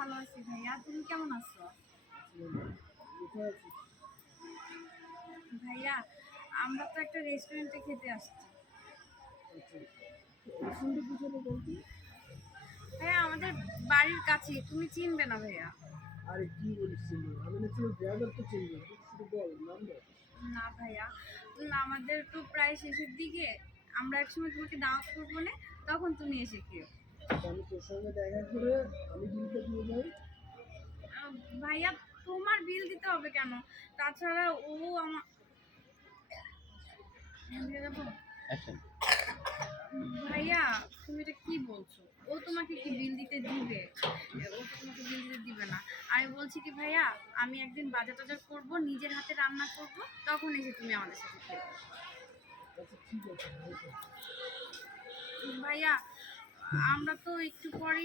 ভালো আছি ভাইয়া, তুমি কেমন আছো? ভাইয়া, আমরা তো একটা রেস্টুরেন্টে খেতে আসছি। ভাইয়া, আমাদের বাড়ির কাছে, তুমি চিনবে না ভাইয়া। আরে কি বলিস চিনবো? আমি না চিনি, ড্রাইভার তো চিনবো, শুধু বল নাম বল। না ভাইয়া, আমাদের তো প্রায় শেষের দিকে, আমরা একসময় তোমাকে দাওয়াত করবো না, তখন তুমি এসে খেও। আমি তোর সঙ্গে দেখা করে আমি বিলটা দিয়ে যাই। আহ, ভাইয়া, তোমার বিল দিতে হবে কেন? তাছাড়া ও আমার দিয়ে দেবো? ভাইয়া, তুমি এটা কি বলছো? ও তোমাকে কি বিল দিতে দিবে? ও তো তোমাকে বিল দিতে দিবে না। আমি বলছি কি ভাইয়া, আমি একদিন বাজার টাজার করবো, নিজের হাতে রান্না করব, তখন এসে তুমি আমাদের সাথে খেয়ে নেবে। আচ্ছা ঠিক আছে। ভাইয়া, আমরা তো একটু পরে